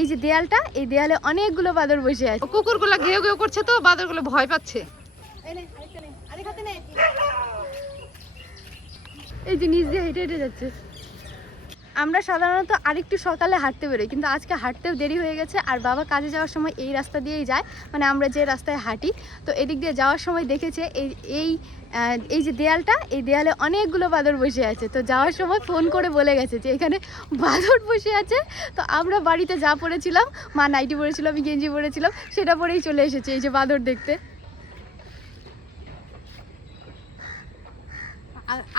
এই যে দেয়ালটা এই দেয়ালে অনেকগুলো বাদর বসে আছে। কুকুরগুলো ঘেউ ঘেউ করছে তো বাদরগুলো ভয় পাচ্ছে। এই যে নিজে দিয়ে হেঁটে হেঁটে যাচ্ছে। আমরা সাধারণত আরেকটু সকালে হাঁটতে বেরোই, কিন্তু আজকে হাঁটতেও দেরি হয়ে গেছে আর বাবা কাজে যাওয়ার সময় এই রাস্তা দিয়েই যায় মানে আমরা যে রাস্তায় হাঁটি। তো এদিক দিয়ে যাওয়ার সময় দেখেছে এই এই এই যে দেয়ালটা, এই দেয়ালে অনেকগুলো বাদর বসে আছে। তো যাওয়ার সময় ফোন করে বলে গেছে যে এখানে বাদর বসে আছে। তো আমরা বাড়িতে যা পড়েছিলাম, মা নাইটি পরেছিল, আমি গেঞ্জি পরেছিলাম, সেটা পরেই চলে এসেছে এই যে বাদর দেখতে।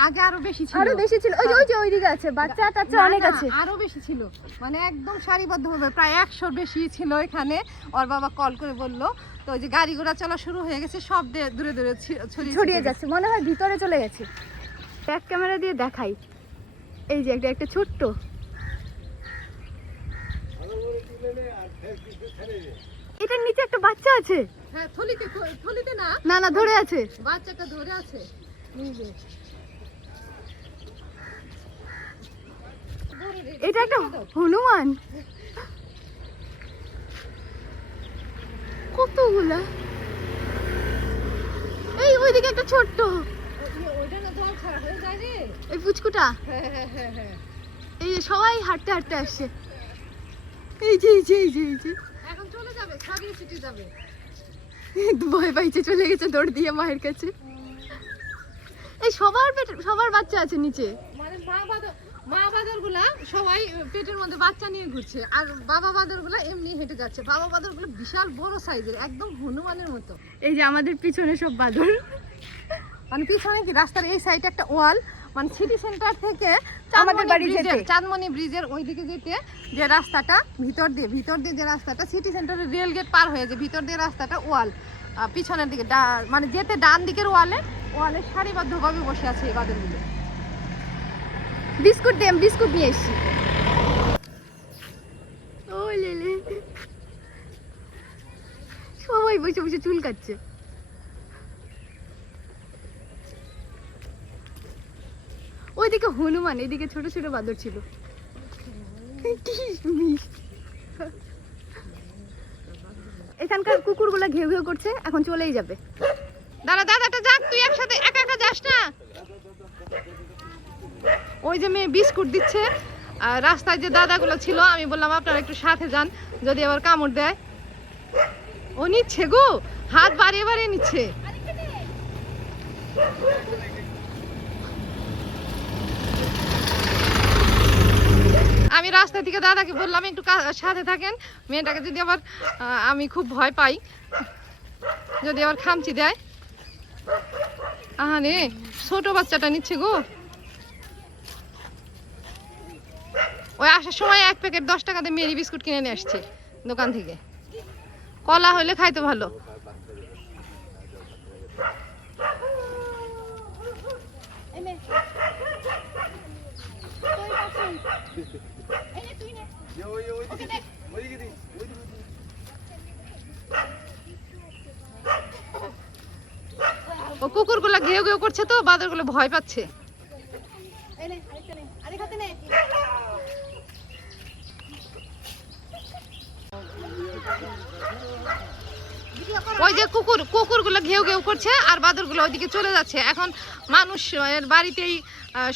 আগে আরও বেশি ছিল। আরও বেশি ছিল। ওই যে ওই যে ওইদিকে আছে। বাচ্চা টাচ্চা অনেক আছে। আরও বেশি ছিল। মানে একদম সারিবদ্ধ ভাবে প্রায় একশোর বেশি ছিল এখানে। ওর বাবা কল করে বলল তো ওই যে গাড়ি ঘোড়া চলা শুরু হয়ে গেছে সব দূরে দূরে ছড়িয়ে ছড়িয়ে যাচ্ছে। মনে হয় ভিতরে চলে গেছে। ব্যাক ক্যামেরা দিয়ে দেখাই। এই যে একটা একটা ছোট্ট। এটার নিচে একটা বাচ্চা আছে। হ্যাঁ থলিতে থলিতে না। না না ধরে আছে। বাচ্চাটা ধরে আছে। এটা একটা হনুমান। কতগুলা? এই ওইদিকে একটা ছোট্ট। এই পুচকুটা? এই সবাই হাঁটতে হাঁটতে আসছে। এই যে এই যে এই যে এই যে। এখন চলে যাবে ছড়িয়ে ছিটিয়ে যাবে। ভয় পাইছে চলে গেছে দৌড় দিয়ে মায়ের কাছে। এই সবার সবার বাচ্চা আছে নিচে। মা বাদরগুলা সবাই পেটের মধ্যে বাচ্চা নিয়ে ঘুরছে। আর বাবা বাদরগুলা এমনি হেঁটে যাচ্ছে। বাবা বাদরগুলো বিশাল বড় সাইজের একদম হনুমানের মতো। এই যে আমাদের পিছনে সব বাদর। মানে পিছনে কি রাস্তার এই সাইডে একটা ওয়াল। মানে সিটি সেন্টার থেকে আমাদের বাড়ি ব্রিজের যেতে। চাঁদমণি ব্রিজের ওইদিকে যেতে যে রাস্তাটা ভিতর দিয়ে ভিতর দিয়ে যে রাস্তাটা সিটি সেন্টারের রেল গেট পার হয়ে যে ভিতর দিয়ে রাস্তাটা ওয়াল। পিছনের দিকে মানে যেতে ডান দিকের ওয়ালে ওয়ালে সারিবদ্ধভাবে বসে আছে এই বাদরগুলো। বিস্কুট দে বিস্কুট নিয়ে এসেছি সবাই বসে বসে চুল কাটছে। ওইদিকে হনুমান, এদিকে ছোট ছোট বাদর ছিল। এখানকার কুকুরগুলো ঘেউ ঘেউ করছে, এখন চলেই যাবে। দাদা দাদাটা যাক, তুই একসাথে একা একা যাস না। ওই যে মেয়ে বিস্কুট দিচ্ছে, আর রাস্তায় যে দাদাগুলো ছিল, আমি বললাম, আপনারা একটু সাথে যান, যদি আবার কামড় দেয়। ও নিচ্ছে গো, হাত বাড়িয়ে বাড়িয়ে নিচ্ছে। আমি রাস্তা থেকে দাদাকে বললাম, একটু সাথে থাকেন, মেয়েটাকে যদি আবার আমি খুব ভয় পাই, যদি আবার খামচি দেয়। আহারে, ছোট বাচ্চাটা নিচ্ছে গো। ওই আসার সময় এক প্যাকেট দশ টাকাতে মেরি বিস্কুট কিনে নিয়ে আসছে দোকান থেকে। কলা হলে খাইতে ভালো। ও কুকুরগুলো ঘেউ ঘেউ করছে তো, বাদরগুলো ভয় পাচ্ছে। ওই যে কুকুর কুকুরগুলো ঘেউ ঘেউ করছে আর বাদরগুলো ওইদিকে চলে যাচ্ছে। এখন মানুষ বাড়িতেই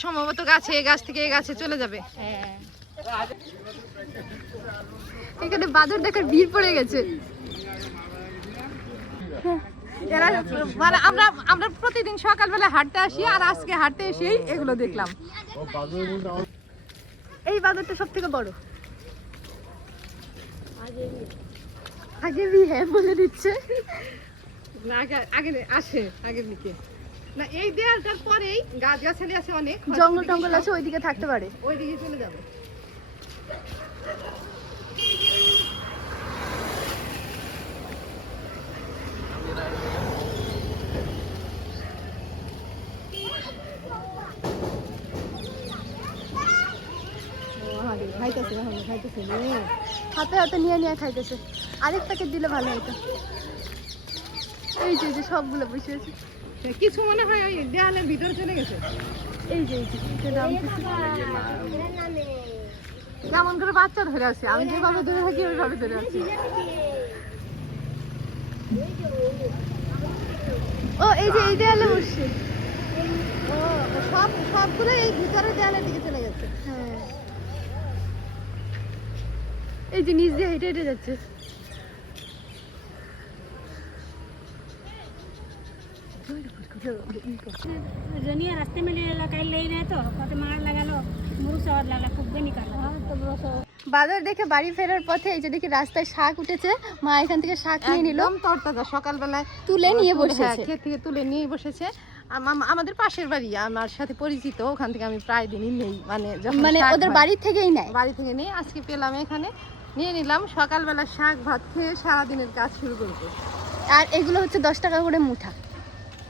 সম্ভবত গাছে এ গাছ থেকে এ গাছে চলে যাবে। এখানে বাদর দেখার ভিড় পড়ে গেছে। মানে আমরা আমরা প্রতিদিন সকালবেলা হাঁটতে আসি আর আজকে হাঁটতে এসেই এগুলো দেখলাম। এই বাদরটা সব থেকে বড়। আগে ভি হ্যাঁ বলে দিচ্ছে। না, আগে আগে আসে আগের দিকে। না এই দেয়ালটার পরেই গাছ গাছালি আছে অনেক। জঙ্গল টঙ্গল আছে ওইদিকে থাকতে পারে। ওইদিকে চলে যাবে। খাইতেছে হাতে হাতে নিয়ে নিয়ে খাইতেছে। আরেক প্যাকেট দিলে ভালো হতো এই যে যে সবগুলো বসে আছে। কিছু মনে হয় ওই দেয়ালের ভিতরে চলে গেছে? এই যে কেমন করে বাচ্চা ধরে আছে? আমি যেভাবে ধরে থাকি ওইভাবে ধরে আছি। ও এই যে এই দেয়ালে বসছে। ও সব সবগুলো এই ভিতরে দেয়ালের দিকে চলে গেছে। হ্যাঁ। এই যে নিজ দিয়ে হেঁটে হেঁটে যাচ্ছে। বাজার দেখে বাড়ি ফেরার পথে এই যে দেখি রাস্তায় শাক উঠেছে মা এখান থেকে শাক নিয়ে নিল। সকালবেলায় তুলে নিয়ে বসেছে। থেকে তুলে নিয়ে বসেছে। আমাদের পাশের বাড়ি আমার সাথে পরিচিত ওখান থেকে আমি প্রায় দিনই নেই মানে মানে ওদের বাড়ি থেকেই নেয়? বাড়ি থেকে নেই আজকে পেলাম এখানে। নিয়ে নিলাম, সকালবেলা শাক ভাত খেয়ে সারাদিনের কাজ শুরু করব। আর এগুলো হচ্ছে দশ টাকা করে মুঠা।